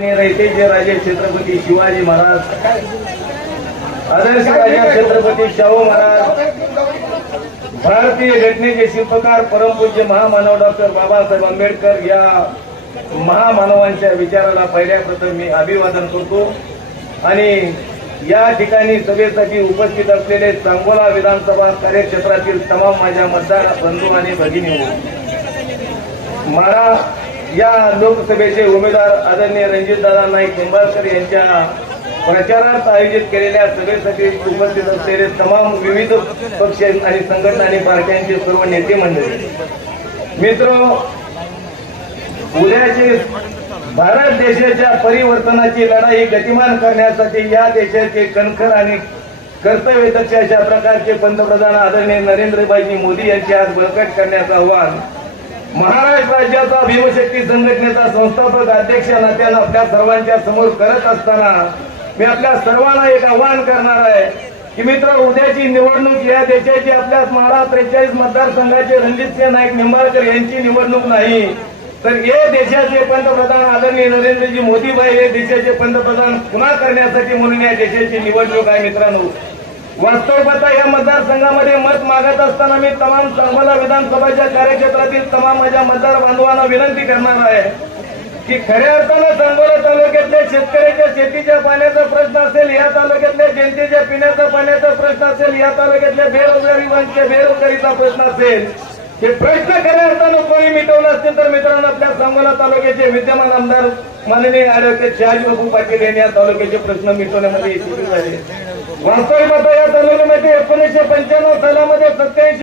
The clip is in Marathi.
रयतेचे राजे छत्रपती शिवाजी महाराज. आदर्श राजा छत्रपती शाहू महाराज. भारतीय घटनेचे शिल्पकार परमपूज्य महामानव डॉक्टर बाबासाहेब आंबेडकर या महामानवांच्या विचाराला पहिल्या प्रथम मी अभिवादन करतो. आणि या ठिकाणी सभेसाठी उपस्थित असलेले सांगोला विधानसभा कार्यक्षेत्रातील तमाम माझ्या मतदार बंधू आणि भगिनी मारा या लोकसभेचे उमेदवार आदरणीय रणजितदादा नाईक निंबाळकर यांच्या प्रचारात आयोजित केलेल्या सभेसाठी उपस्थित असलेले तमाम विविध पक्ष आणि संघटना आणि पार्ट्यांचे सर्व नेते मंडळी. मित्र उद्याचे भारत देशाच्या परिवर्तनाची लढाई गतिमान करण्यासाठी या देशाचे कणखर आणि कर्तव्यदक्ष अशा प्रकारचे पंतप्रधान आदरणीय नरेंद्रभाई मोदी यांचे आज बळकट करण्याचं आव्हान महाराष्ट्र राज्याचा भीमशक्ती संघटनेचा संस्थापक अध्यक्ष नात्यानं आपल्या सर्वांच्या समोर करत असताना मी आपल्या सर्वांना एक आव्हान करणार आहे की मित्र उद्याची निवडणूक या देशाची आपल्या माळा त्रेचाळीस मतदारसंघाचे रणजितसिंह नाईक निंबाळकर यांची निवडणूक नाही तर हे देशाचे पंतप्रधान आदरणीय नरेंद्रजी मोदीभाई हे देशाचे पंतप्रधान पुन्हा करण्यासाठी म्हणून या देशाची निवडणूक आहे मित्रांनो. वास्तवता या मतदारसंघामध्ये मत मागत असताना मी तमाम सांगोला विधानसभाच्या कार्यक्षेत्रातील तमाम माझ्या मतदार बांधवांना विनंती करणार आहे की खऱ्या अर्थानं सांगोला तालुक्यातल्या शेतकऱ्याच्या शेतीच्या पाण्याचा प्रश्न असेल या तालुक्यातल्या जनतेच्या पिण्याचा पाण्याचा प्रश्न असेल या तालुक्यातल्या बेरोजगारी बेरोजगारीचा प्रश्न असेल हे प्रश्न खऱ्या अर्थानं कोणी मिटवला असतील तर मित्रांनो आपल्या सांगोला तालुक्याचे विद्यमान आमदार माननीय ऍडव्होकेट शहाजीबाबू पाटील यांनी या तालुक्याचे प्रश्न मिटवण्यामध्ये यशस्वी झाले. वास्तविक या एकोणीसशे पंच्याण्णव सालामध्ये सत्याऐंशी